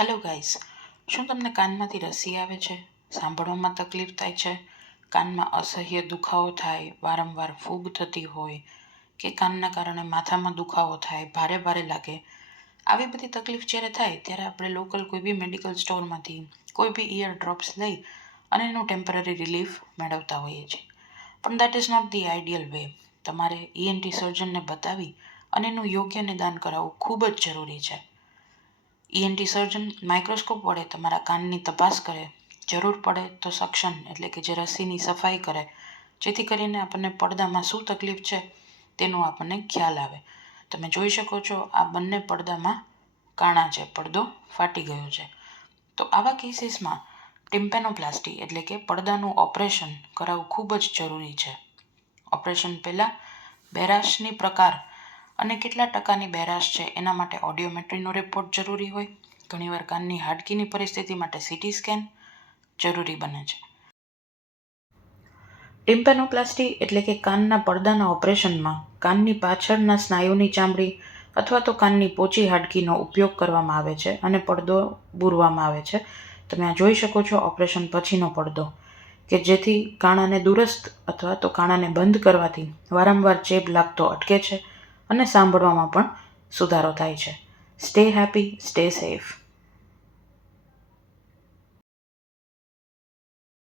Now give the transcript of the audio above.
Hello guys, શું તમને કાનમાંથી રસી આવે છે? સાંભળવામાં તકલીફ થાય છે? કાનમાં અસહ્ય દુખાવો થાય, વારંવાર ફૂગ થતી હોય કે કાનના કારણે માથામાં દુખાવો થાય, ભારે ભારે લાગે? આવી બધી તકલીફ જ્યારે થાય ત્યારે આપણે લોકલ કોઈ બી મેડિકલ સ્ટોરમાંથી કોઈ બી ઇયર ડ્રોપ્સ લઈ અને એનું ટેમ્પરરી રિલીફ મેળવતા હોઈએ છીએ. પણ that is not the ideal way. તમારે ENT સર્જનને બતાવી અને એનું યોગ્ય નિદાન કરાવવું ખૂબ જ જરૂરી છે. ENT સર્જન માઇક્રોસ્કોપ વડે તમારા કાનની તપાસ કરે, જરૂર પડે તો સક્શન એટલે કે જે રસીની સફાઈ કરે, જેથી કરીને આપણને પડદામાં શું તકલીફ છે તેનો આપણને ખ્યાલ આવે. તમે જોઈ શકો છો આ બંને પડદામાં કાણા છે, પડદો ફાટી ગયો છે. તો આવા કેસીસમાં ટિમ્પેનોપ્લાસ્ટી એટલે કે પડદાનું ઓપરેશન કરાવવું ખૂબ જ જરૂરી છે. ઓપરેશન પહેલાં બેરાશની પ્રકાર અને કેટલા ટકાની બેરાશ છે એના માટે ઓડિયોમેટ્રીનો રિપોર્ટ જરૂરી હોય. ઘણીવાર કાનની હાડકીની પરિસ્થિતિ માટે CT સ્કેન જરૂરી બને છે. ટિમ્પેનોપ્લાસ્ટી એટલે કે કાનના પડદાના ઓપરેશનમાં કાનની પાછળના સ્નાયુની ચામડી અથવા તો કાનની પોચી હાડકીનો ઉપયોગ કરવામાં આવે છે અને પડદો બૂરવામાં આવે છે. તમે આ જોઈ શકો છો ઓપરેશન પછીનો પડદો, કે જેથી કાણાને દુરસ્ત અથવા તો કાણાને બંધ કરવાથી વારંવાર ચેપ લાગતો અટકે છે અને સાંભળવામાં પણ સુધારો થાય છે. Stay happy, stay safe.